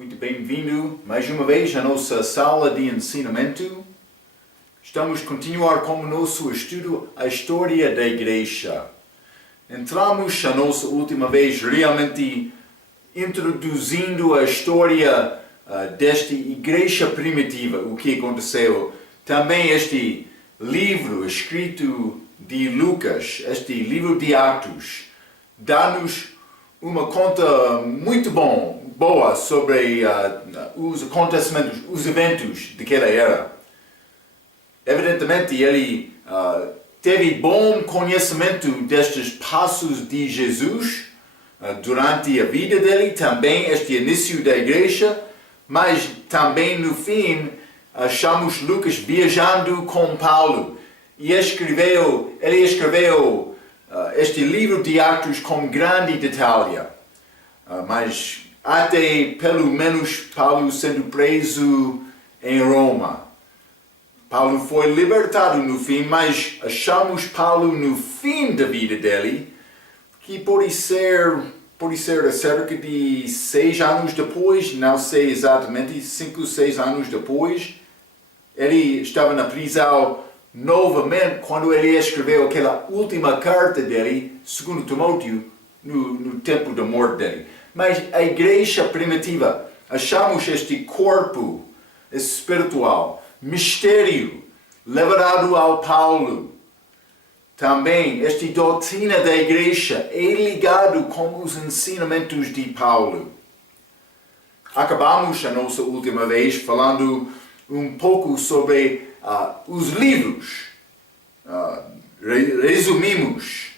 Muito bem-vindo mais uma vez à nossa sala de ensinamento. Estamos a continuar com o nosso estudo a história da igreja. Entramos a nossa última vez realmente introduzindo a história desta igreja primitiva, o que aconteceu. Também este livro escrito de Lucas, este livro de Atos, dá-nos uma conta muito boa sobre os acontecimentos, os eventos daquela era. Evidentemente, ele teve bom conhecimento destes passos de Jesus durante a vida dele, também este início da igreja, mas também no fim achamos Lucas viajando com Paulo e ele escreveu este livro de Atos com grande detalhe, mas até pelo menos Paulo sendo preso em Roma. Paulo foi libertado no fim, mas achamos Paulo no fim da vida dele, que pode ser cerca de 6 anos depois, não sei exatamente, 5 ou 6 anos depois. Ele estava na prisão novamente quando ele escreveu aquela última carta dele, segundo Timóteo, no tempo da morte dele. Mas a igreja primitiva, achamos este corpo espiritual, mistério, levado ao Paulo. Também esta doutrina da igreja é ligado com os ensinamentos de Paulo. Acabamos a nossa última vez falando um pouco sobre os livros. Resumimos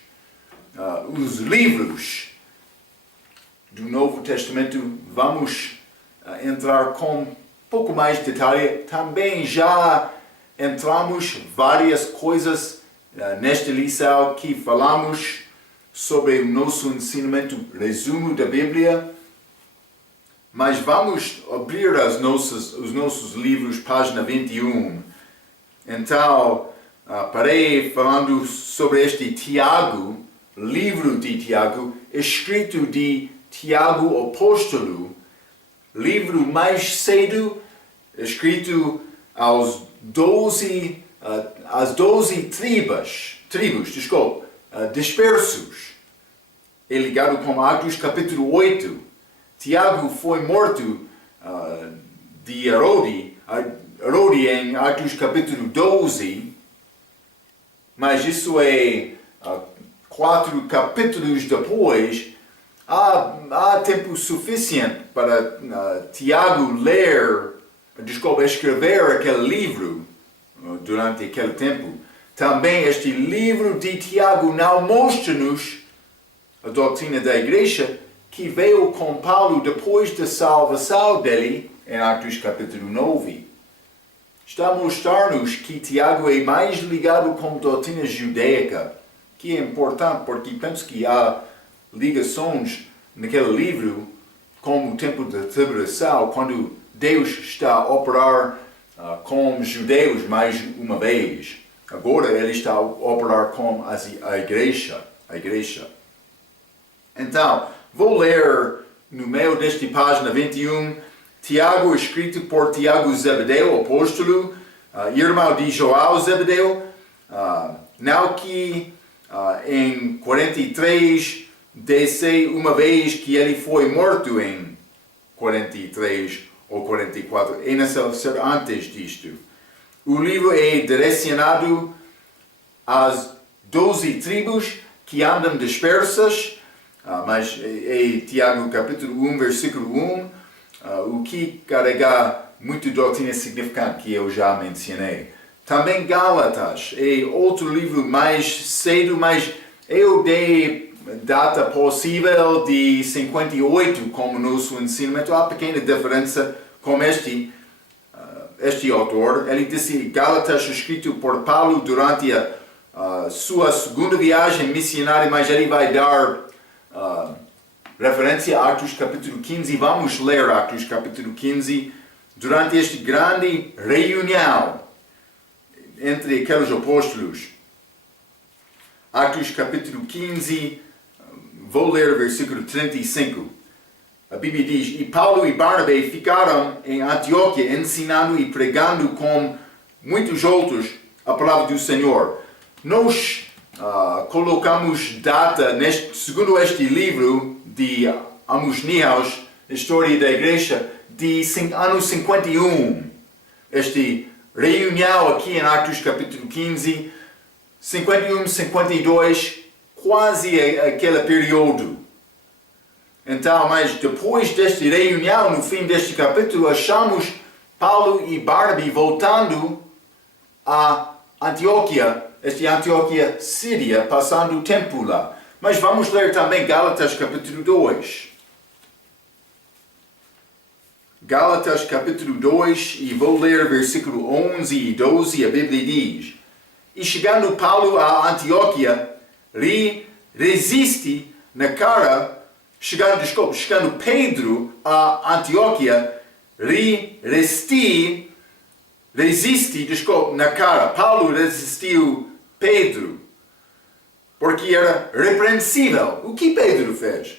os livros do Novo Testamento. Vamos entrar com um pouco mais de detalhe. Também já entramos várias coisas nesta lição que falamos sobre o nosso ensinamento, resumo da Bíblia. Mas vamos abrir os nossos livros, página 21. Então, parei falando sobre este Tiago, livro de Tiago, escrito de Tiago apóstolo, livro mais cedo, escrito às 12 tribos, dispersos. É ligado com Atos capítulo 8. Tiago foi morto de Herode em Atos capítulo 12, mas isso é 4 capítulos depois. Há tempo suficiente para Tiago escrever aquele livro durante aquele tempo. Também este livro de Tiago não mostra-nos a doutrina da igreja que veio com Paulo depois da salvação dele em Atos capítulo 9. Está a mostrar-nos que Tiago é mais ligado com a doutrina judaica, que é importante porque penso que há ligações naquele livro com o tempo da tribulação, quando Deus está a operar com os judeus mais uma vez. Agora ele está a operar com a igreja. Então, vou ler no meio desta página 21, Tiago, escrito por Tiago Zebedeu, apóstolo, irmão de João Zebedeu, não que em 43 disse uma vez que ele foi morto em 43 ou 44, é necessário antes disto. O livro é direcionado às 12 tribos que andam dispersas, mas é Tiago capítulo 1, versículo 1, o que carrega muito doutrina significante que eu já mencionei. Também Gálatas é outro livro mais cedo, mas eu dei data possível de 58 como nosso ensinamento. Há pequena diferença com este autor. Ele disse Gálatas escrito por Paulo durante a sua segunda viagem missionária, mas ele vai dar referência a Atos capítulo 15. Vamos ler Atos capítulo 15 durante esta grande reunião entre aqueles apóstolos. Atos capítulo 15, vou ler o versículo 35. A Bíblia diz, e Paulo e Barnabé ficaram em Antioquia ensinando e pregando com muitos outros a palavra do Senhor. Nós colocamos data, segundo este livro de Amos Niehaus, História da Igreja, de ano 51. Esta reunião aqui em Atos capítulo 15, 51, 52, quase aquele período. Então, mas depois desta reunião, no fim deste capítulo, achamos Paulo e Barnabé voltando a Antioquia, Antioquia Síria, passando o tempo lá. Mas vamos ler também Gálatas capítulo 2. Gálatas capítulo 2, e vou ler versículo 11 e 12, a Bíblia diz, e chegando Paulo a Antioquia, resiste na cara, chegando Pedro a Antioquia, resiste na cara. Paulo resistiu Pedro, porque era repreensível. O que Pedro fez?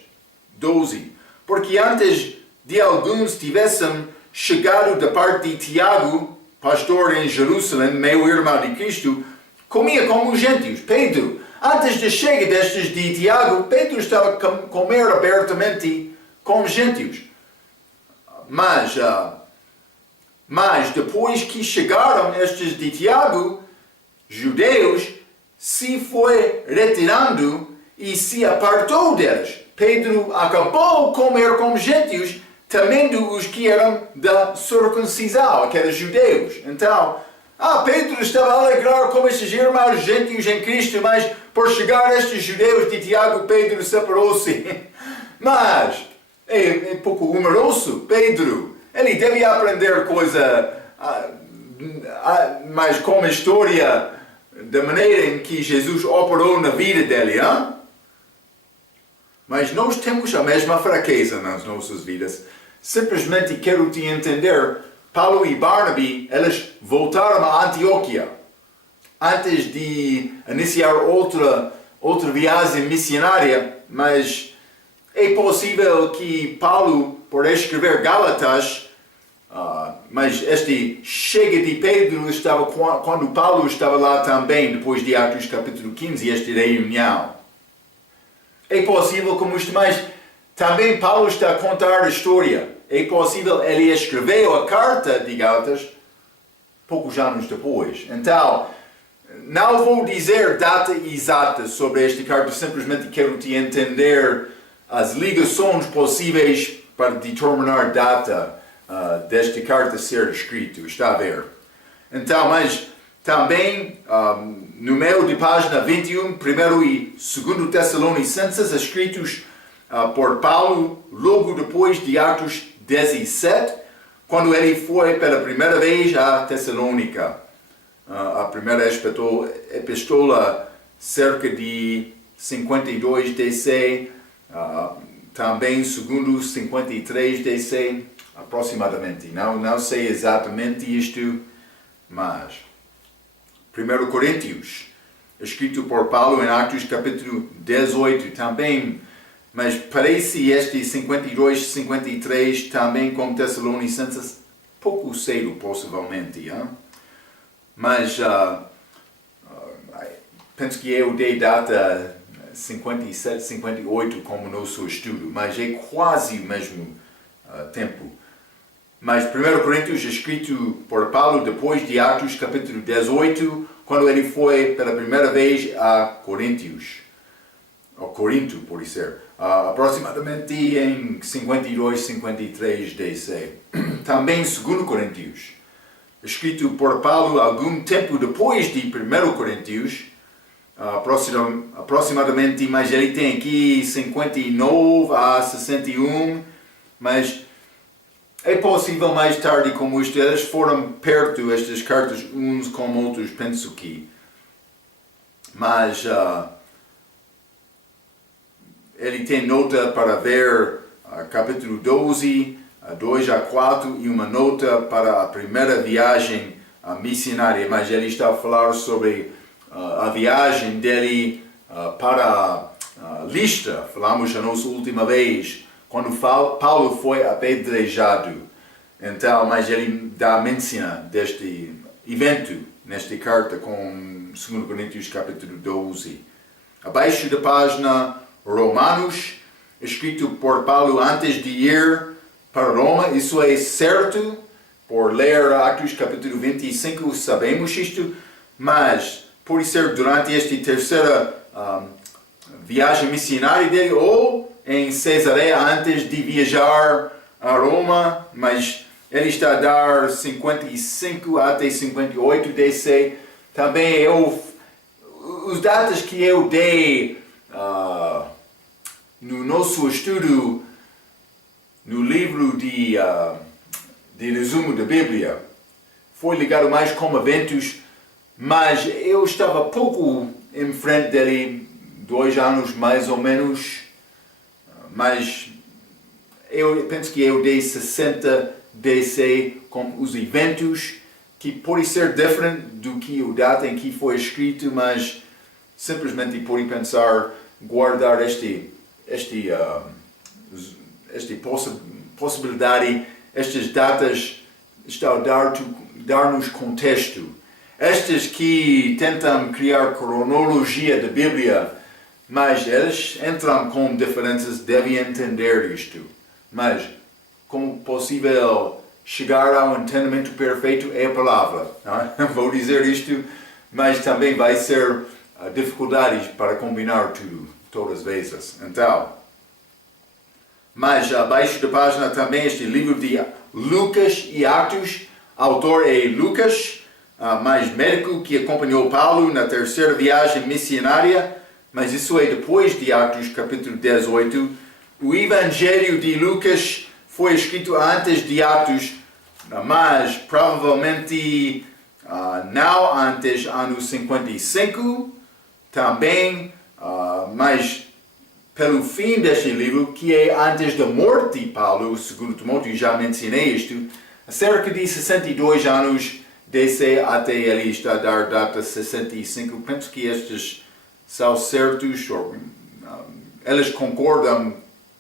12. Porque antes de alguns tivessem chegado da parte de Tiago, pastor em Jerusalém, meu irmão de Cristo, comia como os gentios. Pedro, antes da chegada destes de Tiago, Pedro estava a comer abertamente com os gentios. Mas depois que chegaram estes de Tiago, judeus, se foi retirando e se apartou deles. Pedro acabou de comer com os gentios, temendo os que eram da circuncisão, aqueles judeus. Então, Pedro estava a alegrar com estes irmãos gentios em Cristo, mas por chegar a estes judeus de Tiago, Pedro separou-se. Mas é pouco humoroso, Pedro. Ele devia aprender coisa, mas com a história da maneira em que Jesus operou na vida dele, hein? Mas nós temos a mesma fraqueza nas nossas vidas. Simplesmente quero te entender. Paulo e Barnabé, eles voltaram a Antioquia antes de iniciar outra viagem missionária, mas é possível que Paulo, por escrever Gálatas, mas este chega de Pedro estava quando Paulo estava lá também, depois de Atos capítulo 15, esta reunião. É possível como isto, mas também Paulo está a contar a história. É possível ele escreveu a carta de Gálatas poucos anos depois. Então, não vou dizer data exata sobre esta carta, simplesmente quero te entender as ligações possíveis para determinar a data desta carta ser escrita. Está a ver? Então, mas também no meio de página 21, 1 e 2 Tessalonicenses, escritos por Paulo, logo depois de Atos 17, quando ele foi pela primeira vez a Tessalônica. A primeira epístola, cerca de 52 DC, também segundo 53 DC, aproximadamente. Não sei exatamente isto, mas 1 Coríntios, escrito por Paulo em Atos capítulo 18, também, mas parece este 52, 53 também com Tessalonicenses, pouco cedo possivelmente, hein? Mas penso que eu dei data 57, 58 como nosso estudo, mas é quase o mesmo tempo. Mas 1 Coríntios, escrito por Paulo depois de Atos capítulo 18, quando ele foi pela primeira vez a Corinto, por ser, aproximadamente em 52, 53 DC. Também 2 Coríntios, escrito por Paulo algum tempo depois de 1 Coríntios, aproximadamente, mas ele tem aqui 59 a 61, mas é possível mais tarde como isto, eles foram perto, estas cartas, uns com outros, penso que. Mas ele tem nota para ver capítulo 12, 2 a 4 e uma nota para a primeira viagem missionária. Mas ele está a falar sobre a viagem dele para Listra. Falamos a nossa última vez quando Paulo foi apedrejado. Então, mas ele dá menção deste evento nesta carta com 2 Coríntios capítulo 12. Abaixo da página Romanos, escrito por Paulo antes de ir para Roma, isso é certo, por ler Atos capítulo 25 sabemos isto, mas pode ser durante esta terceira viagem missionária dele ou em Cesareia antes de viajar a Roma, mas ele está a dar 55 até 58 DC. Também os dados que eu dei no nosso estudo no livro de resumo da Bíblia foi ligado mais com eventos, mas eu estava pouco em frente dele, 2 anos mais ou menos, mas eu penso que eu dei 60 DC com os eventos, que pode ser diferente do que o data em que foi escrito, mas simplesmente pode pensar, guardar esta possibilidade, estas datas estão a dar-nos contexto. Estas que tentam criar cronologia da Bíblia, mas eles entram com diferenças, devem entender isto. Mas, como possível chegar ao entendimento perfeito é a palavra. Não vou dizer isto, mas também vai ser dificuldades para combinar tudo, todas as vezes. Então, mas abaixo da página também este livro de Lucas e Atos, autor é Lucas, mais médico que acompanhou Paulo na terceira viagem missionária, mas isso é depois de Atos capítulo 18. O Evangelho de Lucas foi escrito antes de Atos, mas provavelmente não antes ano 55, também, mas pelo fim deste livro, que é antes da morte de Paulo, segundo Timóteo, já mencionei isto, cerca de 62 anos DC até ele está a dar data 65. Penso que estes são certos, eles concordam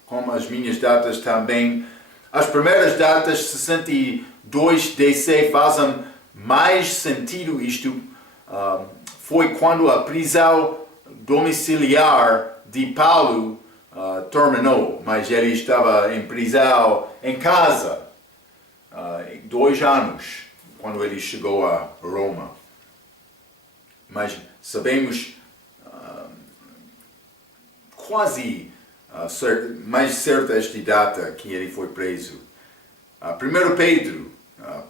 com as minhas datas também. As primeiras datas, 62 DC, fazem mais sentido isto. Foi quando a prisão domiciliar de Paulo terminou, mas ele estava em prisão em casa 2 anos, quando ele chegou a Roma. Mas sabemos quase mais certa esta data que ele foi preso. 1 Pedro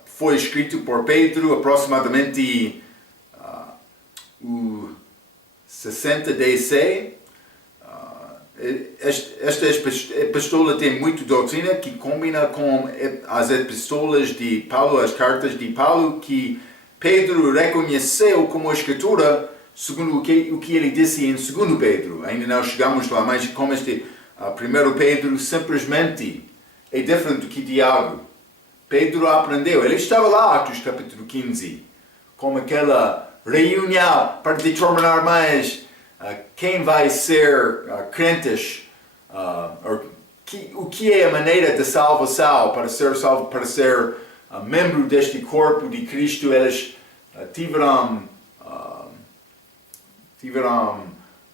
foi escrito por Pedro aproximadamente o 60 DC. Esta epístola tem muita doutrina que combina com as epístolas de Paulo, as cartas de Paulo, que Pedro reconheceu como escritura, segundo o que ele disse em 2 Pedro. Ainda não chegamos lá, mas como este 1 Pedro simplesmente é diferente do que Tiago. Pedro aprendeu, ele estava lá, Atos capítulo 15, com aquela reunião para determinar mais quem vai ser crentes, o que é a maneira de salvação, para ser salvo, para ser membro deste corpo de Cristo. Eles tiveram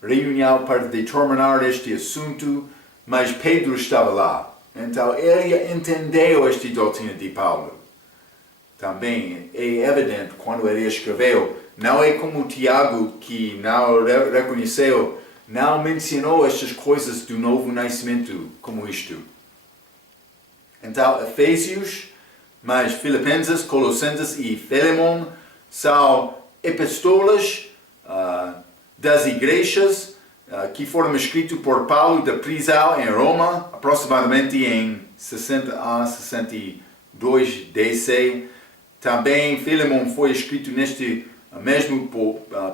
reunião para determinar este assunto, mas Pedro estava lá. Então ele entendeu esta doutrina de Paulo. Também é evidente quando ele escreveu, não é como Tiago, que não reconheceu, não mencionou estas coisas do novo nascimento como isto. Então, Efésios, mas Filipenses, Colossenses e Filemon são epístolas das igrejas que foram escritas por Paulo da prisão em Roma, aproximadamente em 60 a 62 DC. Também Filemon foi escrito neste mesmo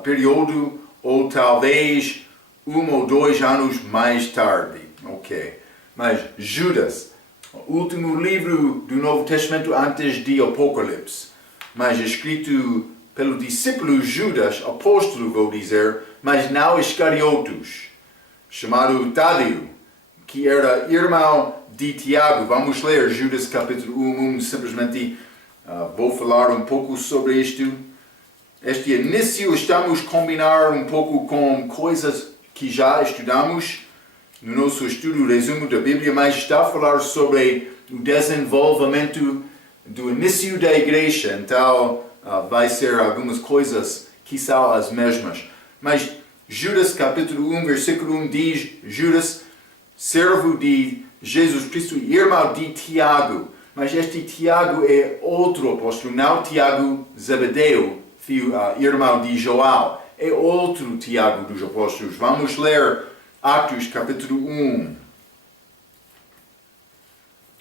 período, ou talvez 1 ou 2 anos mais tarde. Ok. Mas Judas, o último livro do Novo Testamento antes de Apocalipse, mas escrito pelo discípulo Judas, apóstolo, vou dizer, mas não Iscariotos, chamado Tadeu, que era irmão de Tiago. Vamos ler Judas capítulo 1, simplesmente vou falar um pouco sobre isto. Este início estamos a combinar um pouco com coisas que já estudamos no nosso estudo resumo da Bíblia, mas está a falar sobre o desenvolvimento do início da igreja, então vai ser algumas coisas que são as mesmas. Mas Judas capítulo 1, versículo 1 diz, Judas, servo de Jesus Cristo, irmão de Tiago. Mas este Tiago é outro apóstolo, não Tiago Zebedeu, irmão de João. É outro Tiago dos apóstolos. Vamos ler Atos capítulo 1.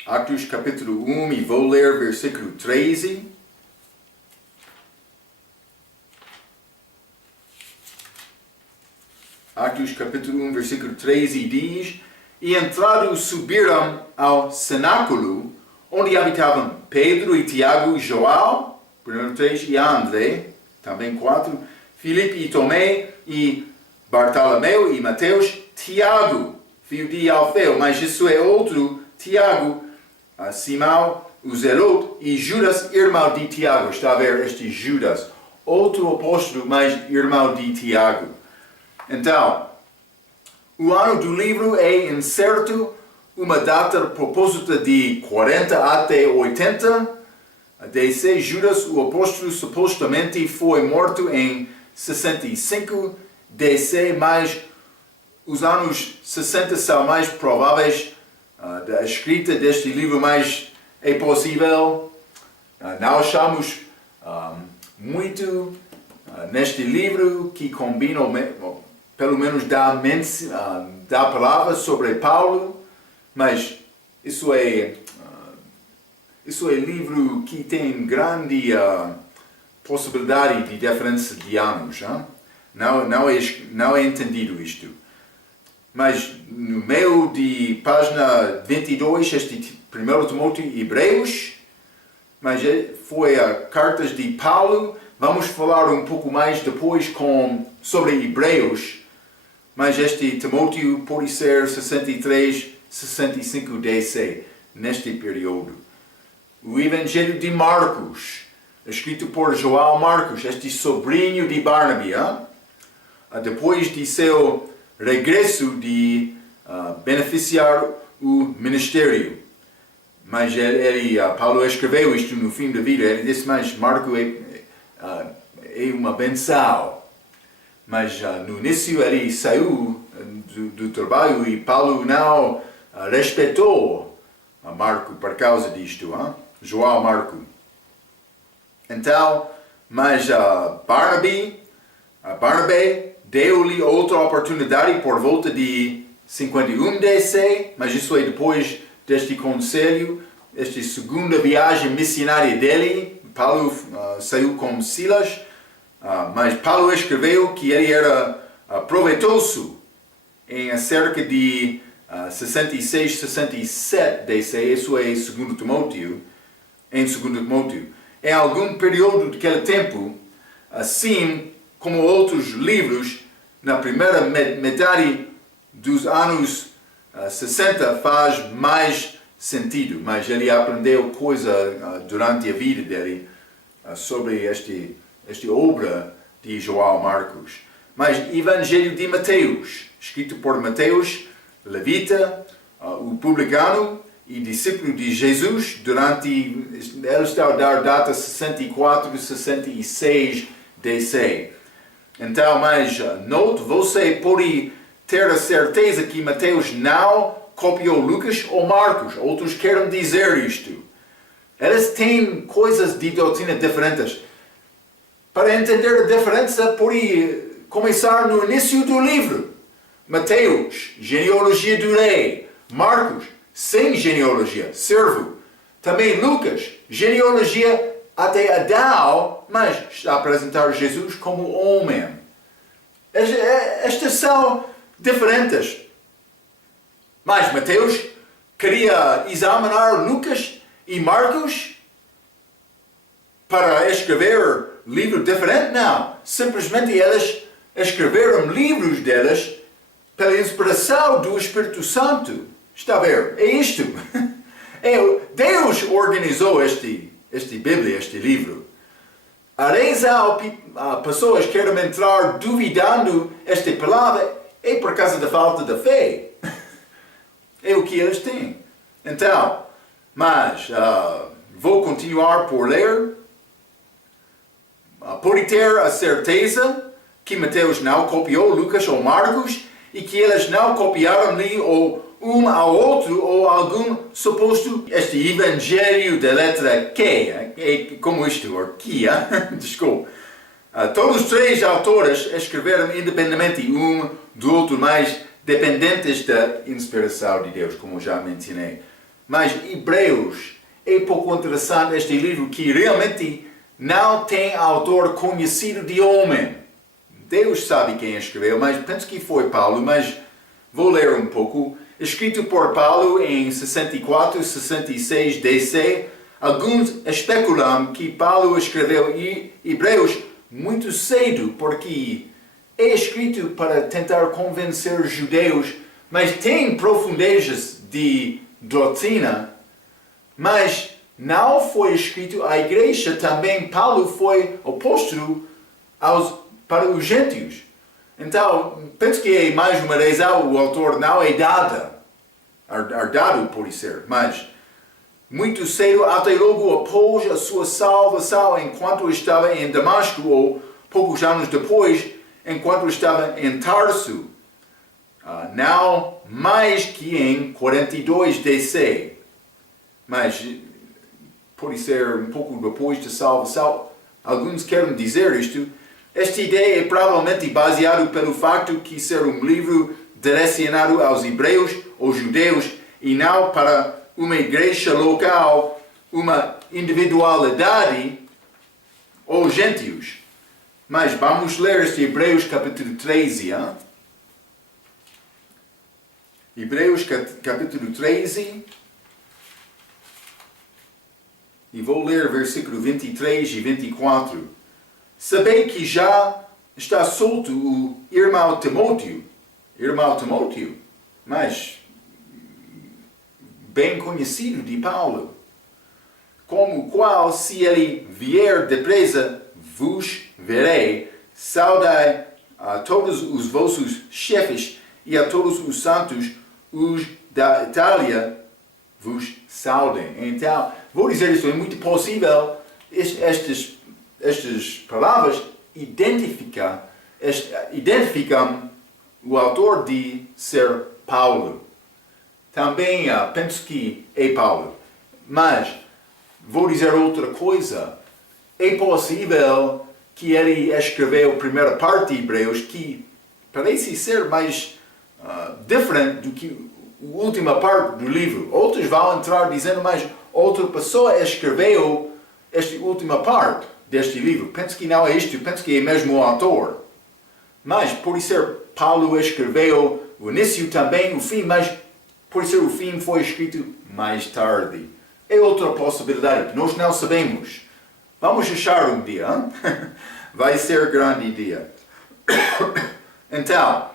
Atos capítulo 1 e vou ler versículo 13. Atos capítulo 1, versículo 13 diz: E entrados subiram ao cenáculo, onde habitavam Pedro e Tiago, João, 1, e André, também 4, Filipe e Tomé, e Bartolomeu e Mateus, Tiago, filho de Alfeu, mas isso é outro Tiago, Simão, o Zelote, e Judas, irmão de Tiago. Está a ver este Judas, outro apóstolo, mas irmão de Tiago. Então, o ano do livro é incerto, uma data propositada de 40 até 80 DC. Judas, o apóstolo, supostamente foi morto em 65 DC, mas os anos 60 são mais prováveis da escrita deste livro, mas é possível. Não achamos muito neste livro que combina, pelo menos dá palavras sobre Paulo, mas isso é livro que tem grande possibilidade de diferença de anos. Não é entendido isto. Mas no meio de página 22, este 1 Timóteo e Hebreus, mas foi a cartas de Paulo. Vamos falar um pouco mais depois sobre Hebreus, mas este Timóteo pode ser 63, 65 DC, neste período. O Evangelho de Marcos, escrito por João Marcos, este sobrinho de Barnaby, depois de seu regresso de beneficiar o ministério. Mas Paulo escreveu isto no fim da vida. Ele disse, mas Marcos é uma benção. Mas no início ele saiu do trabalho e Paulo não respeitou Marcos por causa disto. João Marcos. Então, mas Barnabé deu-lhe outra oportunidade por volta de 51 DC, mas isso é depois deste conselho, esta segunda viagem missionária dele. Paulo saiu com Silas, mas Paulo escreveu que ele era proveitoso em cerca de 66, 67 DC, isso é 2 Timóteo, em 2 Timóteo. Em algum período daquele tempo, assim como outros livros, na primeira metade dos anos 60 faz mais sentido, mas ele aprendeu coisa durante a vida dele sobre esta obra de João Marcos. Mas Evangelho de Mateus, escrito por Mateus, levita, o publicano e discípulo de Jesus, ele está a dar data 64, 66 DC. Então, mas note, você pode ter a certeza que Mateus não copiou Lucas ou Marcos. Outros querem dizer isto. Eles têm coisas de doutrina diferentes. Para entender a diferença, pode começar no início do livro. Mateus, genealogia do rei. Marcos, sem genealogia, servo. Também Lucas, genealogia até Adão, mas está a apresentar Jesus como homem. Estas são diferentes. Mas Mateus queria examinar Lucas e Marcos para escrever livro diferente? Não. Simplesmente eles escreveram livros deles pela inspiração do Espírito Santo. Está a ver? É isto. Deus organizou este Bíblia, este livro. A razão pessoas querem entrar duvidando esta palavra é por causa da falta de fé. É o que eles têm. Então, mas vou continuar por ler. Pode ter a certeza que Mateus não copiou Lucas ou Marcos e que eles não copiaram-lhe um ao outro ou algum suposto este evangelho da letra Q, é como isto, ou Kia, desculpa. Todos os três autores escreveram independentemente um do outro, mas dependentes da inspiração de Deus, como já mencionei. Mas Hebreus é pouco interessante este livro que realmente não tem autor conhecido de homem. Deus sabe quem escreveu, mas penso que foi Paulo, mas vou ler um pouco. Escrito por Paulo em 64, 66 DC, alguns especulam que Paulo escreveu Hebreus muito cedo, porque é escrito para tentar convencer os judeus, mas tem profundezas de doutrina, mas não foi escrito à igreja. Também Paulo foi apóstolo para os gentios. Então, penso que é mais uma razão, o autor não é dado, pode ser, mas muito cedo, até logo após a sua salvação, enquanto estava em Damasco, ou poucos anos depois, enquanto estava em Tarso, não mais que em 42 DC, mas pode ser um pouco depois da salvação. Alguns querem dizer isto. Esta ideia é provavelmente baseada pelo facto que ser um livro direcionado aos hebreus ou judeus e não para uma igreja local, uma individualidade ou gentios. Mas vamos ler este Hebreus capítulo 13. Hein? Hebreus capítulo 13. E vou ler versículo 23 e 24. Sabei que já está solto o irmão Timóteo, mas bem conhecido de Paulo, como o qual, se ele vier depressa, vos verei. Saudai a todos os vossos chefes e a todos os santos, os da Itália, vos saudem. Então, vou dizer isto, é muito possível estas palavras identificam o autor de ser Paulo. Também penso que é Paulo. Mas vou dizer outra coisa. É possível que ele escreveu a primeira parte de Hebreus que parece ser mais diferente do que a última parte do livro. Outros vão entrar dizendo, mas outra pessoa escreveu esta última parte deste livro. Penso que não é isto, penso que é mesmo o autor. Mas pode ser Paulo escreveu o início também, o fim, mas pode ser o fim foi escrito mais tarde. É outra possibilidade, nós não sabemos. Vamos achar um dia, hein? Vai ser grande dia. Então,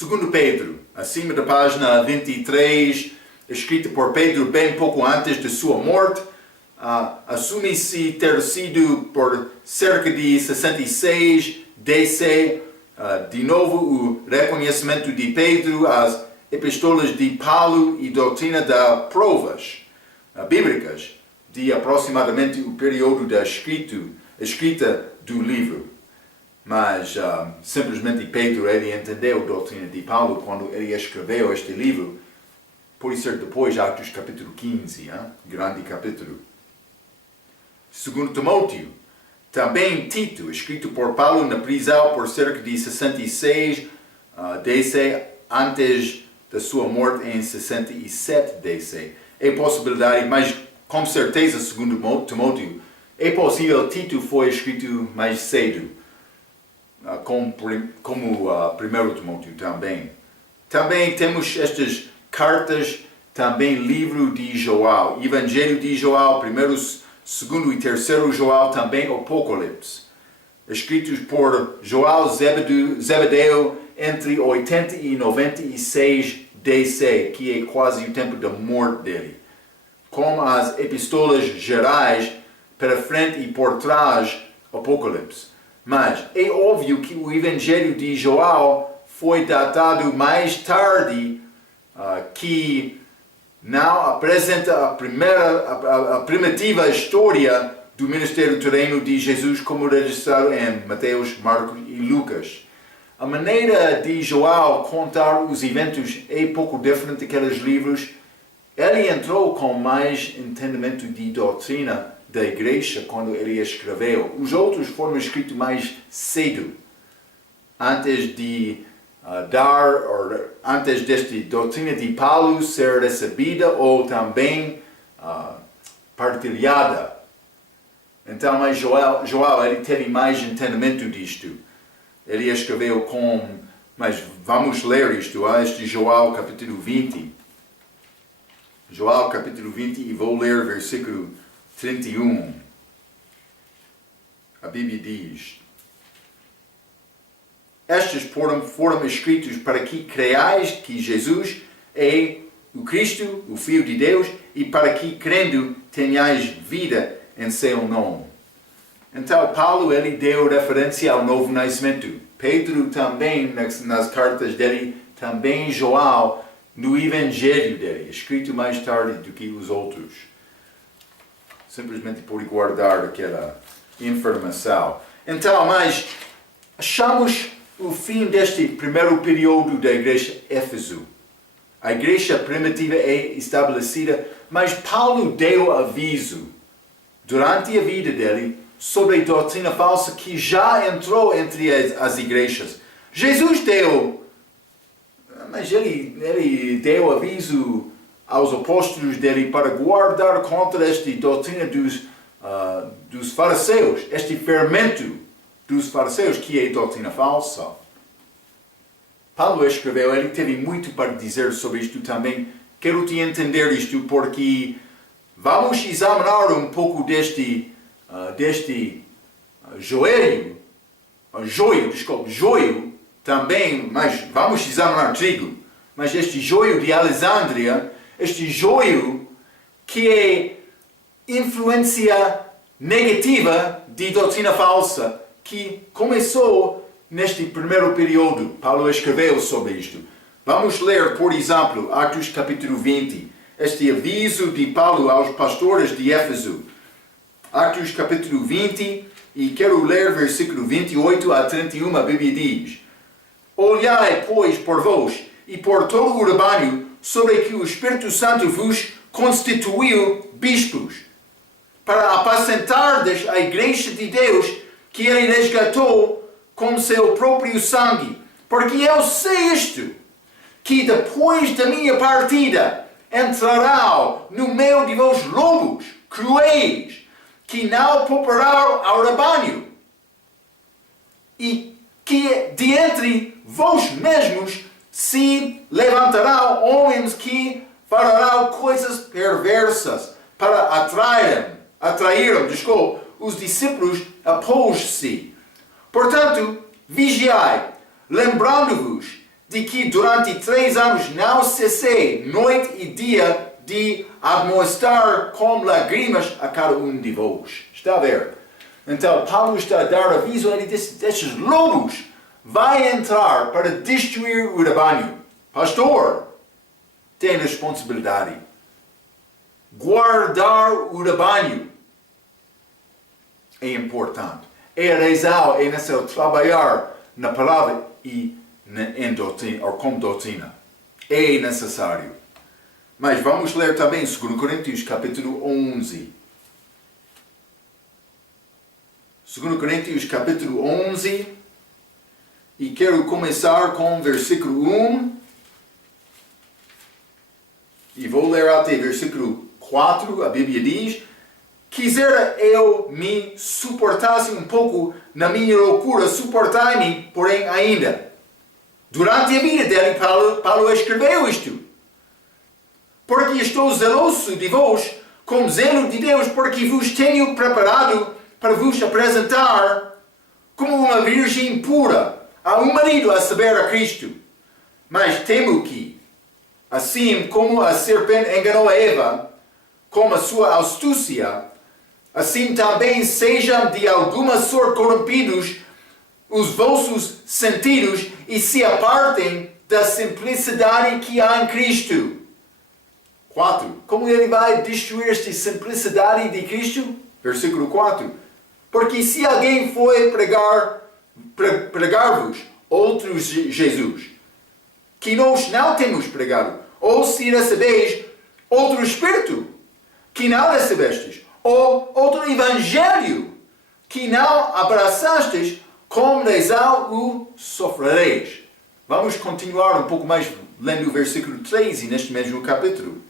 2 Pedro, acima da página 23, escrito por Pedro bem pouco antes de sua morte, assume-se ter sido por cerca de 66 DC, de novo o reconhecimento de Pedro às epístolas de Paulo e doutrina das provas bíblicas de aproximadamente o período da escrita do livro. Mas simplesmente Pedro ele entendeu a doutrina de Paulo quando ele escreveu este livro, pode ser depois de Atos capítulo 15, grande capítulo. 2 Timóteo, também Tito, escrito por Paulo na prisão por cerca de 66 DC, antes da sua morte em 67 DC. É possibilidade, mas com certeza, segundo Timóteo, é possível Tito foi escrito mais cedo, como 1 Timóteo também. Também temos estas cartas, também livro de Joel, Evangelho de Joel, 1º, 2º e 3º Joel, também Apocalipse, escritos por Joel Zebedeu entre 80 e 96 DC, que é quase o tempo da morte dele. Com as epístolas gerais para frente e por trás Apocalipse. Mas é óbvio que o Evangelho de João foi datado mais tarde, que não apresenta a primitiva história do ministério terreno de Jesus como registrado em Mateus, Marcos e Lucas. A maneira de João contar os eventos é pouco diferente daqueles livros. Ele entrou com mais entendimento de doutrina da igreja quando ele escreveu. Os outros foram escritos mais cedo, antes antes desta doutrina de Paulo ser recebida ou também partilhada. Então, mas João ele teve mais entendimento disto. Ele escreveu mas vamos ler isto, este João capítulo 20. João capítulo 20 e vou ler versículo 31. A Bíblia diz: Estes foram escritos para que creiais que Jesus é o Cristo, o Filho de Deus, e para que, crendo, tenhais vida em seu nome. Então, Paulo ele deu referência ao novo nascimento. Pedro também, nas cartas dele, também João, no Evangelho dele, escrito mais tarde do que os outros. Simplesmente por guardar aquela informação. Então, mas achamos o fim deste primeiro período da igreja Éfeso. A igreja primitiva é estabelecida, mas Paulo deu aviso durante a vida dele sobre a doutrina falsa que já entrou entre as igrejas. Jesus deu, mas ele deu aviso aos apóstolos dele para guardar contra esta doutrina dos fariseus, este fermento dos fariseus, que é doutrina falsa. Paulo escreveu, ele teve muito para dizer sobre isto também. Quero te entender isto porque vamos examinar um pouco deste joio também, mas vamos examinar trigo. Mas este joio de Alexandria, este joio que é influência negativa de doutrina falsa, que começou neste primeiro período. Paulo escreveu sobre isto. Vamos ler, por exemplo, Atos capítulo 20, este aviso de Paulo aos pastores de Éfeso. Atos capítulo 20, e quero ler versículo 28 a 31, a Bíblia diz: Olhai, pois, por vós e por todo o rebanho, sobre que o Espírito Santo vos constituiu bispos, para apacentardes a igreja de Deus, que ele resgatou com seu próprio sangue. Porque eu sei isto, que depois da minha partida entrarão no meio de vós lobos cruéis, que não pouparão ao rebanho, e que de entre vós mesmos se levantarão homens que farão coisas perversas para atrair os discípulos após si. Portanto, vigiai, lembrando-vos de que durante 3 anos não cessei, noite e dia, de admoestar com lágrimas a cada um de vós. Está a ver? Então, Paulo está a dar aviso, ele diz, estes lobos vai entrar para destruir o rebanho. Pastor, tem responsabilidade. Guardar o rebanho é importante. É rezar, é necessário trabalhar na palavra e em doutrina, ou com doutrina. É necessário. Mas vamos ler também 2 Coríntios capítulo 11. 2 Coríntios capítulo 11. E quero começar com versículo 1. E vou ler até versículo 4. A Bíblia diz: Quisera eu me suportasse um pouco na minha loucura, suportai-me, porém ainda. Durante a vida dele, Paulo escreveu isto. Porque estou zeloso de vós, com zelo de Deus, porque vos tenho preparado para vos apresentar como uma virgem pura a um marido, a saber, a Cristo. Mas temo que, Assim como a serpente enganou Eva com a sua astúcia, assim também sejam de alguma sorte corrompidos os vossos sentidos e se apartem da simplicidade que há em Cristo. 4. Como ele vai destruir esta simplicidade de Cristo? Versículo 4. Porque se alguém foi pregar-vos outro Jesus, que nós não temos pregado, ou se recebeis outro Espírito, que não recebestes, ou outro Evangelho, que não abraçastes, com lesão o sofrereis. Vamos continuar um pouco mais lendo o versículo 13 neste mesmo capítulo.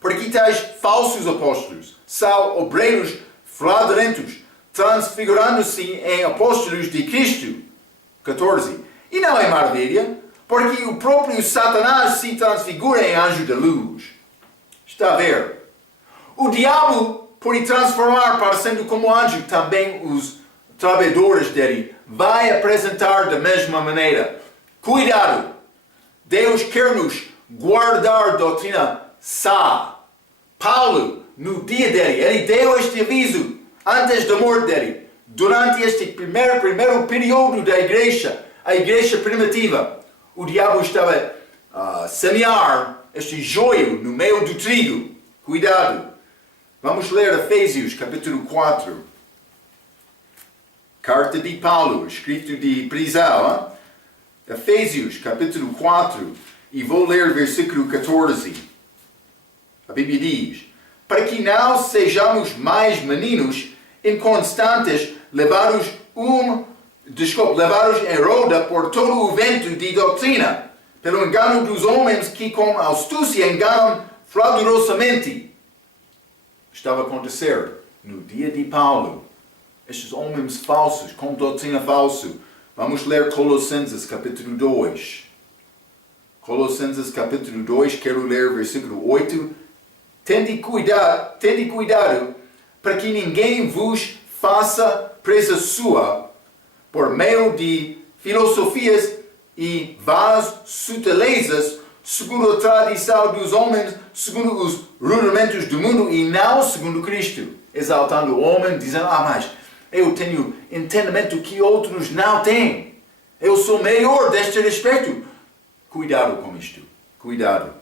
Porque tais falsos apóstolos são obreiros fraudulentos, transfigurando-se em apóstolos de Cristo. 14. E não é maravilha, porque o próprio Satanás se transfigura em anjo de luz. Está a ver? O diabo pode transformar, parecendo como anjo, também os trabalhadores dele. Vai apresentar da mesma maneira. Cuidado! Deus quer nos guardar doutrina sã. Paulo, no dia dele, ele deu este aviso antes da morte dele. Durante este primeiro período da igreja, a igreja primitiva, o diabo estava a semear este joio no meio do trigo. Cuidado! Vamos ler Efésios, capítulo 4. Carta de Paulo, escrito de prisão. Efésios, capítulo 4, e vou ler versículo 14. A Bíblia diz: para que não sejamos mais meninos inconstantes, levados em roda por todo o vento de doutrina, pelo engano dos homens que com astúcia enganam fraudulosamente. Estava a acontecer no dia de Paulo. Estes homens falsos, com doutrina falsa. Vamos ler Colossenses capítulo 2. Colossenses capítulo 2, quero ler versículo 8. Tende cuidado para que ninguém vos faça presa sua por meio de filosofias e vãs sutilezas, segundo a tradição dos homens, segundo os rudimentos do mundo e não segundo Cristo. Exaltando o homem, dizendo: mas eu tenho entendimento que outros não têm. Eu sou melhor deste respeito. Cuidado com isto. Cuidado.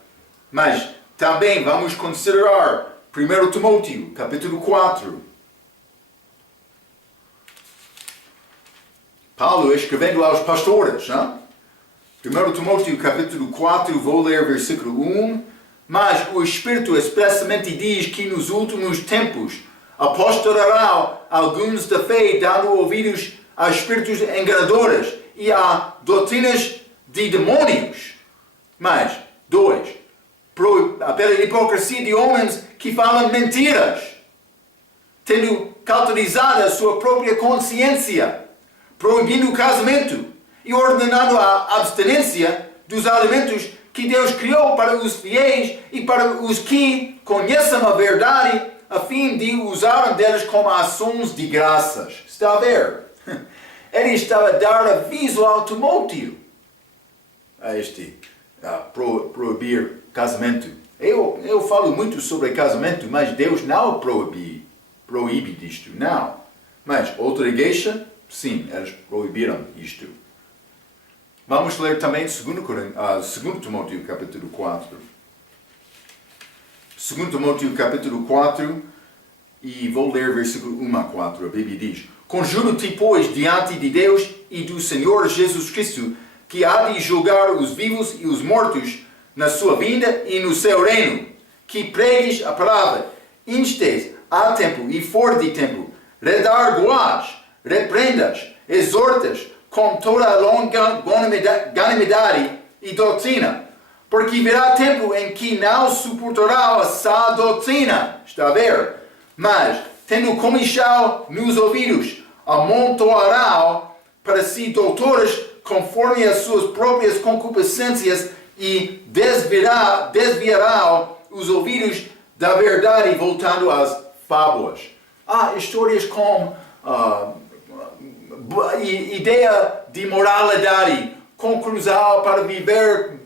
Mas também vamos considerar 1 Timóteo, capítulo 4. Paulo escrevendo aos pastores. 1 Timóteo, capítulo 4, vou ler versículo 1. Mas o Espírito expressamente diz que nos últimos tempos apostatarão alguns da fé, dando ouvidos a espíritos enganadores e a doutrinas de demônios. Mas, 2. Pela hipocrisia de homens que falam mentiras, tendo cauterizado a sua própria consciência, proibindo o casamento e ordenando a abstinência dos alimentos que Deus criou para os fiéis e para os que conhecem a verdade, a fim de usarem deles como ações de graças. Está a ver? Ele estava a dar aviso ao Timóteo a proibir casamento. Eu falo muito sobre casamento, mas Deus não proíbe disto, não. Mas outra igreja, sim, eles proibiram isto. Vamos ler também 2 Timóteo capítulo 4. 2 Timóteo capítulo 4, e vou ler versículo 1 a 4. A Bíblia diz: conjuro-te, pois, diante de Deus e do Senhor Jesus Cristo, que há de julgar os vivos e os mortos na sua vinda e no seu reino, que pregues a palavra, instes a tempo e fora de tempo, redarguas, reprendas, exortas, com toda a longanimidade e doutrina, porque virá tempo em que não suportará a sã doutrina. Está a ver? Mas, tendo comichão nos ouvidos, amontoarão para si doutores conforme as suas próprias concupiscências e desviarão os ouvidos da verdade, voltando às fábulas. Há histórias com ideia de moralidade, conclusão para viver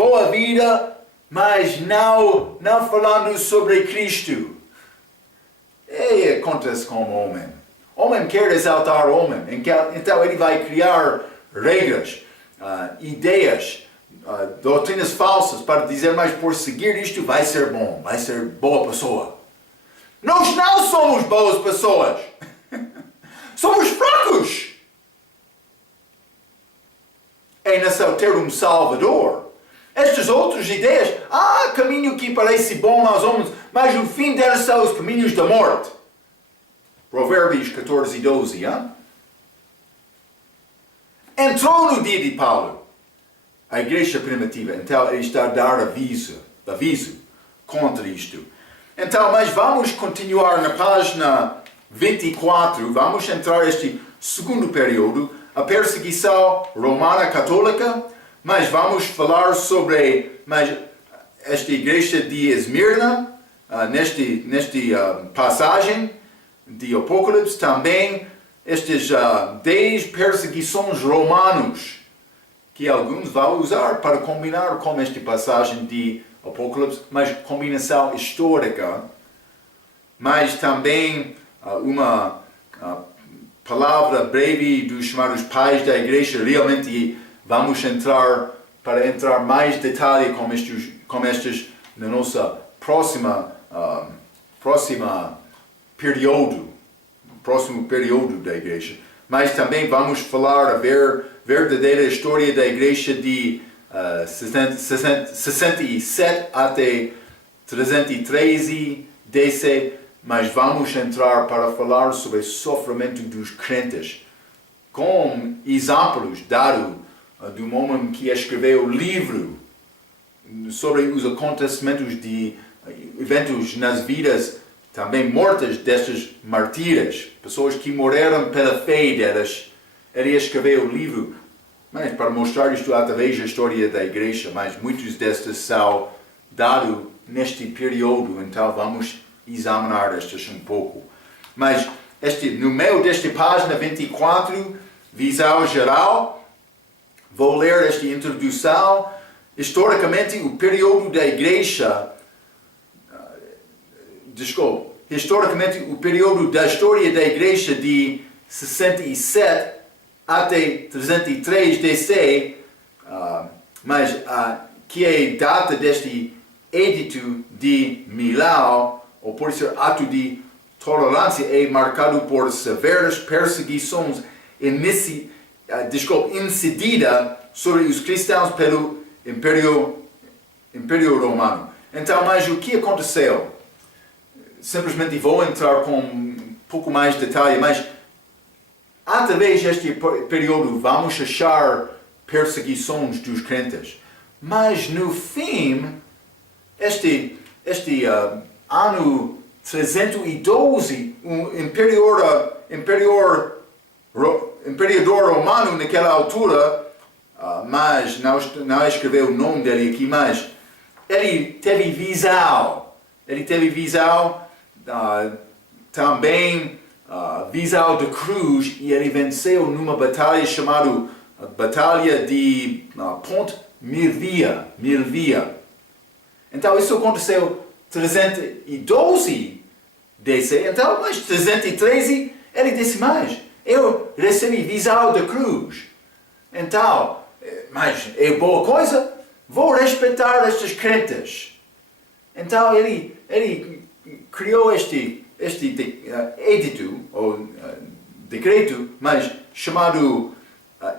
boa vida, mas não falando sobre Cristo. E acontece com o homem. O homem quer exaltar o homem, então ele vai criar regras, ideias, doutrinas falsas para dizer, mas por seguir isto vai ser bom, vai ser boa pessoa. Nós não somos boas pessoas. Somos fracos. É necessário ter um Salvador. Estas outras ideias, caminho que parece bom aos homens, mas o fim delas são os caminhos da morte. Provérbios 14 e 12, Entrou no dia de Paulo a igreja primitiva, então ele está a dar aviso contra isto. Então, mas vamos continuar na página 24, vamos entrar neste segundo período, a perseguição romana católica, mas vamos falar sobre esta igreja de Esmirna, nesta passagem de Apocalipse, também estas 10 perseguições romanos, que alguns vão usar para combinar com esta passagem de Apocalipse, mas combinação histórica, mas também uma palavra breve dos chamados pais da igreja. Realmente vamos entrar mais detalhe com estes na nossa próximo período da igreja. Mas também vamos falar a verdadeira história da igreja de 67 até 313 DC, mas vamos entrar para falar sobre o sofrimento dos crentes, com exemplos dados de um homem que escreveu livro sobre os acontecimentos de eventos nas vidas também mortas destas martírias, pessoas que morreram pela fé delas. Ele escreveu o livro, mas para mostrar isto através da história da igreja, mas muitos destes são dados neste período, então vamos examinar estas um pouco. Mas no meio desta página 24, visão geral, vou ler esta introdução. Historicamente, o período da igreja, historicamente, o período da história da igreja de 67 até 303 DC, mas que é a data deste edito de Milão, ou por ser ato de tolerância, é marcado por severas perseguições incidida sobre os cristãos pelo Império Romano. Então, mas o que aconteceu? Simplesmente vou entrar com um pouco mais de detalhe, mas através deste período vamos achar perseguições dos crentes. Mas no fim, este ano 312, o imperador romano naquela altura, mas não escreveu o nome dele aqui, mas ele teve visão. Também visão de cruz, e ele venceu numa batalha chamada Batalha de Ponte Milvia. Então isso aconteceu 312 DC, então, mas 313 ele disse mais. Eu recebi visão de cruz. Então, mas é boa coisa, vou respeitar estes crentes. Então ele criou este edito, ou decreto, mas chamado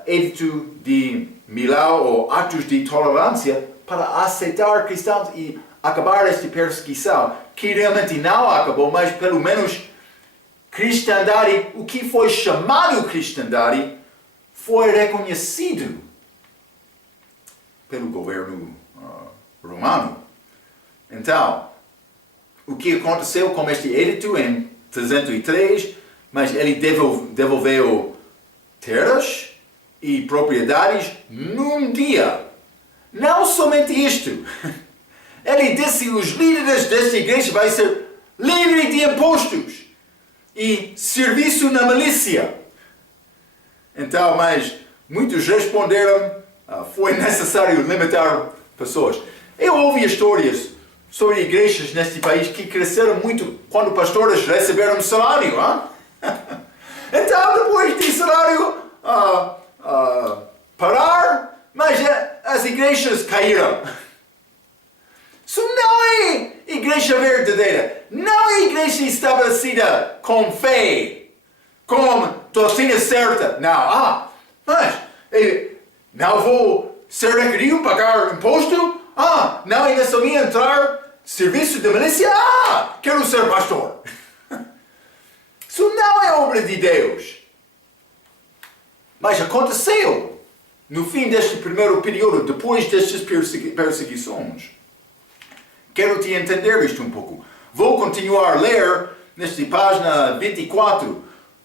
Edito de Milão, ou Atos de Tolerância, para aceitar cristãos e acabar esta perseguição, que realmente não acabou, mas pelo menos cristandade, o que foi chamado cristandade, foi reconhecido pelo governo romano. Então, o que aconteceu com este edito em 303, mas ele devolveu terras e propriedades num dia. Não somente isto. Ele disse que os líderes desta igreja vai ser livre de impostos e serviço na milícia. Então, mas muitos responderam, foi necessário limitar pessoas. Eu ouvi histórias sobre igrejas neste país que cresceram muito quando pastores receberam salário. Então, depois de salário parar, mas as igrejas caíram. Isso não é igreja verdadeira. Não é igreja estabelecida com fé, com doutrina certa. Não, mas não vou ser requerido pagar imposto? Não é necessário entrar serviço de milícia? Quero ser pastor. Isso não é obra de Deus. Mas aconteceu no fim deste primeiro período, depois destas perseguições. Quero te entender isto um pouco. Vou continuar a ler nesta página 24,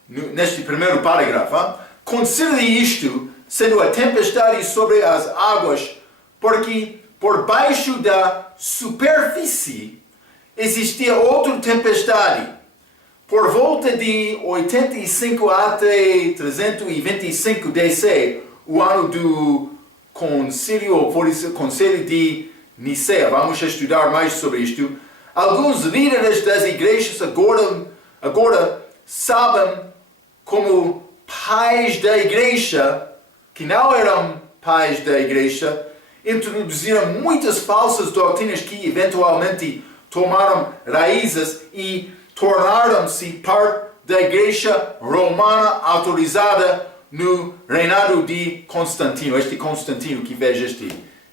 neste primeiro parágrafo. Considere isto sendo a tempestade sobre as águas, porque por baixo da superfície existia outra tempestade. Por volta de 85 até 325 DC, o ano do Concílio de Nicéia. Vamos estudar mais sobre isto. Alguns líderes das igrejas agora sabem como pais da igreja, que não eram pais da igreja, introduziram muitas falsas doutrinas que eventualmente tomaram raízes e tornaram-se parte da igreja romana autorizada no reinado de Constantino. Este Constantino que fez este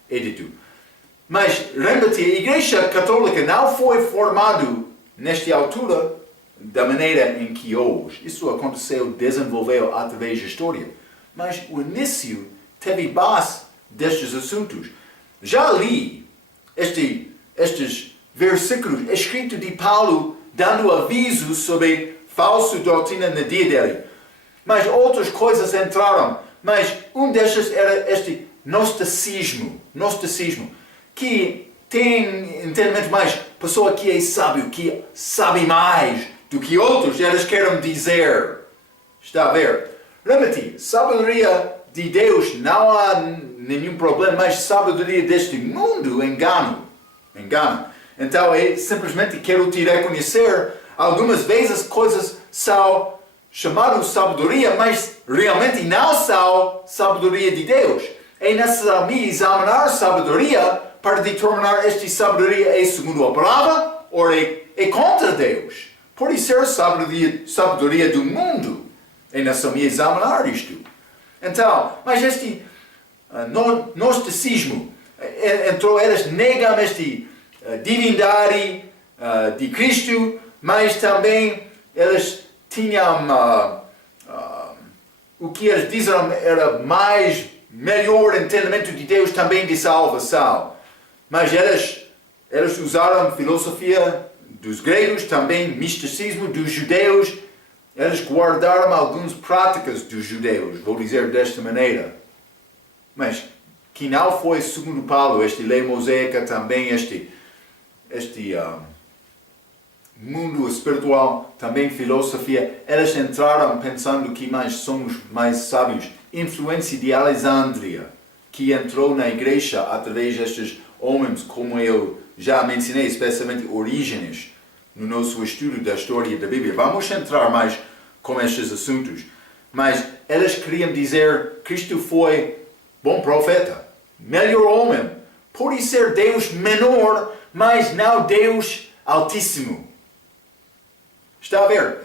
edito. Mas, lembra-te, a igreja católica não foi formada nesta altura da maneira em que hoje. Isso aconteceu, desenvolveu através da história. Mas o início teve base destes assuntos. Já li estes versículos escritos de Paulo dando aviso sobre falsa doutrina no dia dele. Mas outras coisas entraram. Mas um destes era este gnosticismo, que tem entendimento mais, pessoa que é sábio, que sabe mais do que outros, eles querem dizer. Está a ver? Lembra-te, sabedoria de Deus não há nenhum problema, mas sabedoria deste mundo engana. Então eu simplesmente quero te reconhecer, algumas vezes coisas são chamadas sabedoria, mas realmente não são sabedoria de Deus. É necessário examinar sabedoria para determinar esta sabedoria é segundo a palavra ou é contra Deus. Pode ser sabedoria do mundo. É necessário examinar isto. Então, mas este gnosticismo entrou, eles negam esta divindade de Cristo, mas também eles tinham o que eles diziam era melhor entendimento de Deus também de salvação. Mas eles usaram filosofia dos gregos, também misticismo dos judeus. Eles guardaram algumas práticas dos judeus, vou dizer desta maneira. Mas que não foi segundo Paulo, esta lei mosaica, também este mundo espiritual, também filosofia. Eles entraram pensando que somos mais sábios. Influência de Alexandria, que entrou na igreja através destes homens, como eu já mencionei, especialmente Orígenes, no nosso estudo da história da Bíblia. Vamos entrar mais com estes assuntos. Mas eles queriam dizer que Cristo foi bom profeta, melhor homem. Pode ser Deus menor, mas não Deus altíssimo. Está a ver?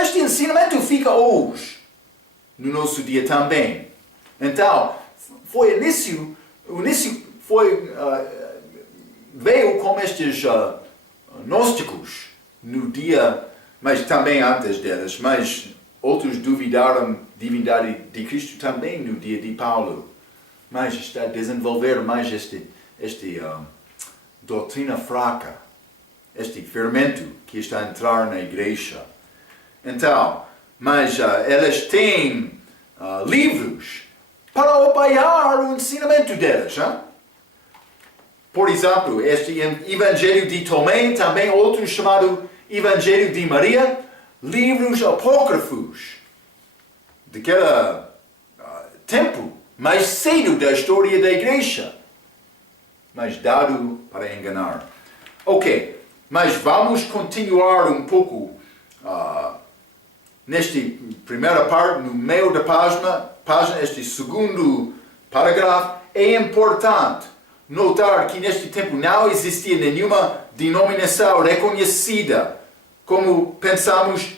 Este ensinamento fica hoje, no nosso dia também. Então, o início foi, veio com estes gnósticos no dia, mas também antes deles, mas outros duvidaram divindade de Cristo também no dia de Paulo. Mas está a desenvolver mais esta doutrina fraca, este fermento que está a entrar na igreja. Então, mas eles têm livros para apoiar o ensinamento deles. Por exemplo, este Evangelho de Tomé, também outro chamado Evangelho de Maria, livros apócrifos daquele tempo mais cedo da história da igreja. mas dado para enganar. Ok, mas vamos continuar um pouco nesta primeira parte, no meio da página, este segundo parágrafo. É importante notar que neste tempo não existia nenhuma denominação reconhecida como pensamos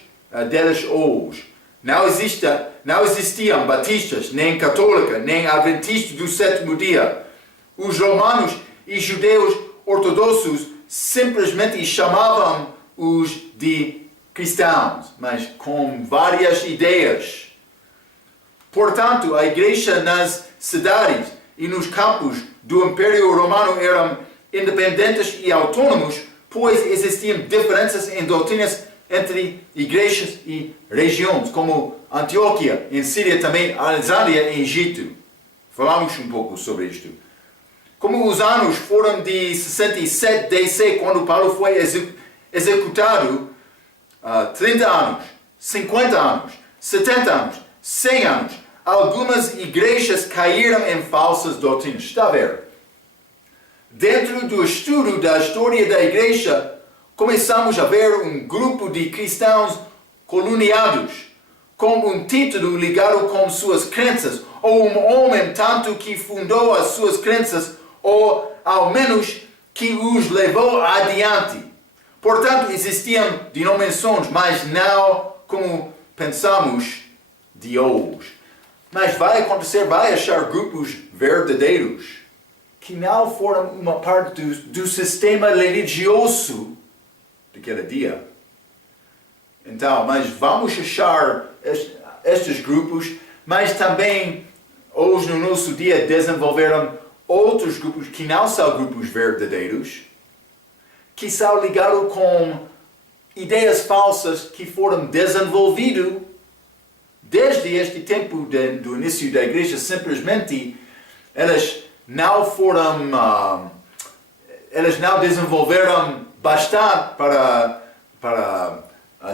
delas hoje. Não existiam batistas, nem católicos, nem adventistas do sétimo dia. Os romanos e judeus ortodoxos simplesmente chamavam-os de cristãos, mas com várias ideias. Portanto, a igreja nas cidades e nos campos do Império Romano eram independentes e autônomos, pois existiam diferenças em doutrinas entre igrejas e regiões, como Antioquia, em Síria também, Alexandria, em Egito. Falamos um pouco sobre isto. Como os anos foram de 67 DC, quando Paulo foi executado, 30 anos, 50 anos, 70 anos, 100 anos, algumas igrejas caíram em falsas doutrinas. Está a ver? Dentro do estudo da história da igreja, começamos a ver um grupo de cristãos coloniados, com um título ligado com suas crenças, ou um homem tanto que fundou as suas crenças, ou ao menos que os levou adiante. Portanto, existiam denominações, mas não como pensamos de hoje. Mas vai achar grupos verdadeiros que não foram uma parte do sistema religioso daquele dia. Então, mas vamos achar estes grupos, mas também hoje no nosso dia desenvolveram outros grupos que não são grupos verdadeiros, que são ligados com ideias falsas que foram desenvolvidas desde este tempo do início da igreja. Simplesmente elas não desenvolveram bastante para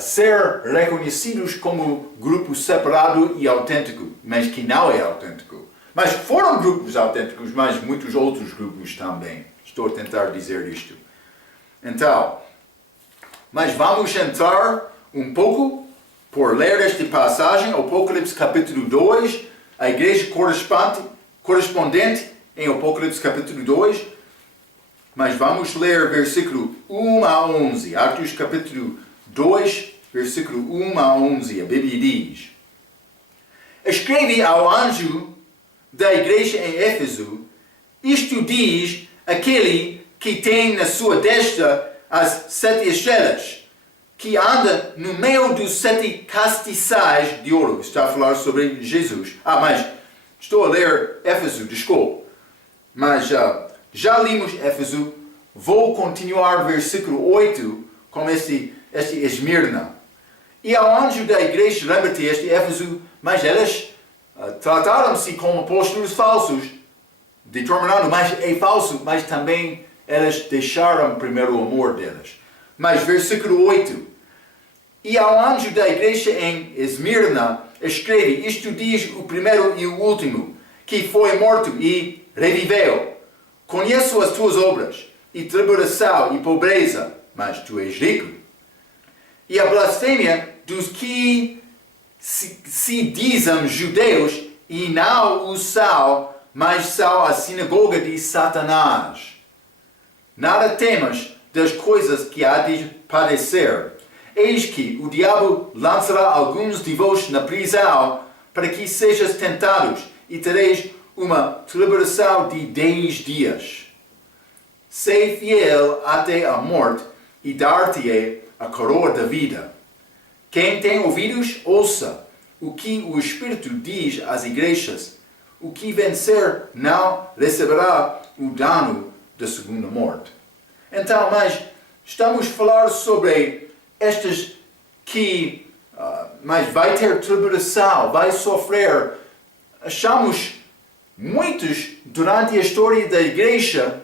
ser reconhecidos como grupo separado e autêntico, mas que não é autêntico. Mas foram grupos autênticos, mas muitos outros grupos também. Estou a tentar dizer isto. Então, mas vamos entrar um pouco por ler esta passagem, Apocalipse capítulo 2, a igreja correspondente em Apocalipse capítulo 2, mas vamos ler versículo 1 a 11, Atos capítulo 2, versículo 1 a 11, a Bíblia diz: Escreve ao anjo da igreja em Éfeso, isto diz aquele que tem na sua destra as 7 estrelas, que anda no meio dos 7 castiçais de ouro. Está a falar sobre Jesus. Mas estou a ler Éfeso, desculpe. Mas já limos Éfeso. Vou continuar versículo 8 com este Esmirna. E ao anjo da igreja, lembra-te, este Éfeso, mas elas trataram-se como apóstolos falsos, determinando, mas é falso, mas também elas deixaram primeiro o amor delas. Mas versículo 8. E ao anjo da igreja em Esmirna escreve, isto diz o primeiro e o último, que foi morto e reviveu. Conheço as tuas obras, e tribulação e pobreza, mas tu és rico. E a blasfêmia dos que se dizem judeus e não o são, mas são a sinagoga de Satanás. Nada temas das coisas que há de padecer. Eis que o diabo lançará alguns de vós na prisão, para que sejais tentados, e tereis uma tribulação de 10 dias. Sei fiel até a morte, e dar-te-ei a coroa da vida. Quem tem ouvidos, ouça o que o Espírito diz às igrejas. O que vencer não receberá o dano da segunda morte. Então, mas estamos a falar sobre estes que mas vai ter tribulação, vai sofrer. Achamos muitos durante a história da igreja,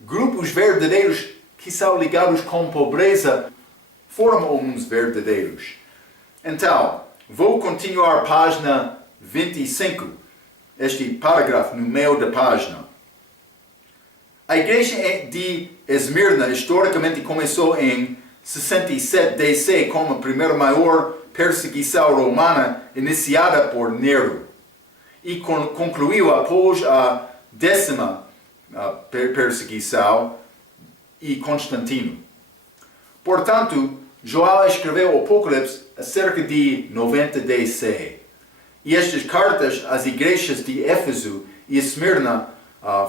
grupos verdadeiros que são ligados com pobreza, foram homens verdadeiros. Então, vou continuar a página 25, este parágrafo no meio da página. A igreja de Esmirna historicamente começou em 67 DC como a primeira maior perseguição romana iniciada por Nero e concluiu após a 10ª perseguição e Constantino. Portanto, João escreveu o Apocalipse a cerca de 90 DC. E estas cartas às igrejas de Éfeso e Esmirna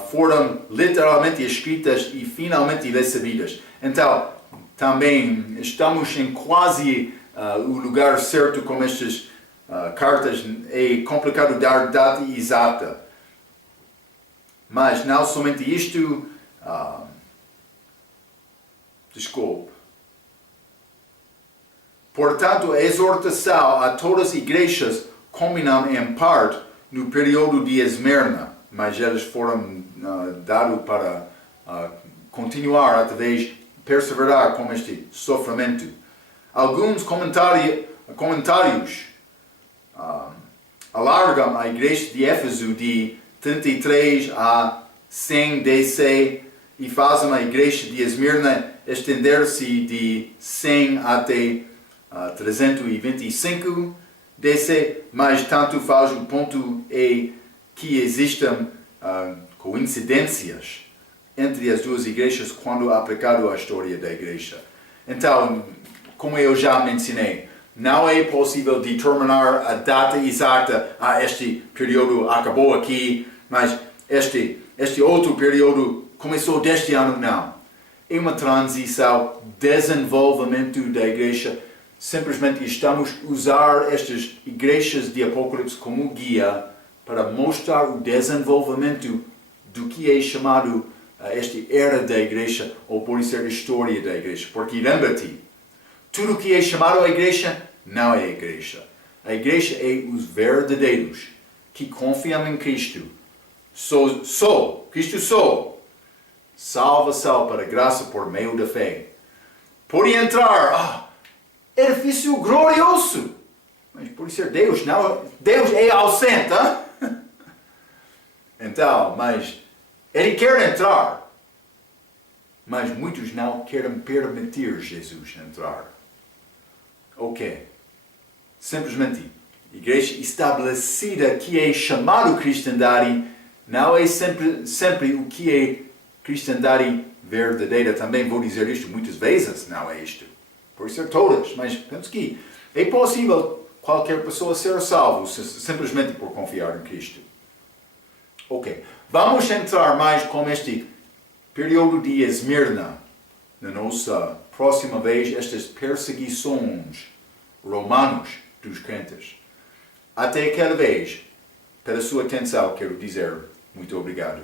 foram literalmente escritas e finalmente recebidas. Então, também estamos em quase o lugar certo com estas cartas. É complicado dar data exata. Mas não somente isto. Desculpe. Portanto, a exortação a todas as igrejas culminam em parte no período de Esmirna, mas eles foram dados para continuar através, perseverar com este sofrimento. Alguns comentários alargam a igreja de Éfeso de 33 a 100 DC e fazem a igreja de Esmirna estender-se de 100 até 325 DC, mas tanto faz. O ponto é que existem coincidências entre as duas igrejas quando aplicado à história da igreja. Então, como eu já mencionei, não é possível determinar a data exata. Este período acabou aqui, mas este outro período começou deste ano, não. É uma transição, desenvolvimento da igreja. Simplesmente estamos a usar estas igrejas de Apocalipse como guia para mostrar o desenvolvimento do que é chamado esta era da igreja, ou por ser a história da igreja. Porque lembra-te, tudo o que é chamado a igreja não é a igreja. A igreja é os verdadeiros que confiam em Cristo. Cristo só. Salvação para a graça por meio da fé. Pode entrar. Edifício glorioso. Mas por ser Deus, não, Deus é ausente. Então, mas Ele quer entrar. Mas muitos não querem permitir Jesus entrar. Ok. Simplesmente, igreja estabelecida que é chamado cristandade, não é sempre o que é cristandade verdadeira. Também vou dizer isto muitas vezes, não é isto. Por ser todas, mas penso que é possível qualquer pessoa ser salvo simplesmente por confiar em Cristo. Ok, vamos entrar mais com este período de Esmirna, na nossa próxima vez, estas perseguições romanas dos crentes. Até aquela vez, pela sua atenção, quero dizer muito obrigado.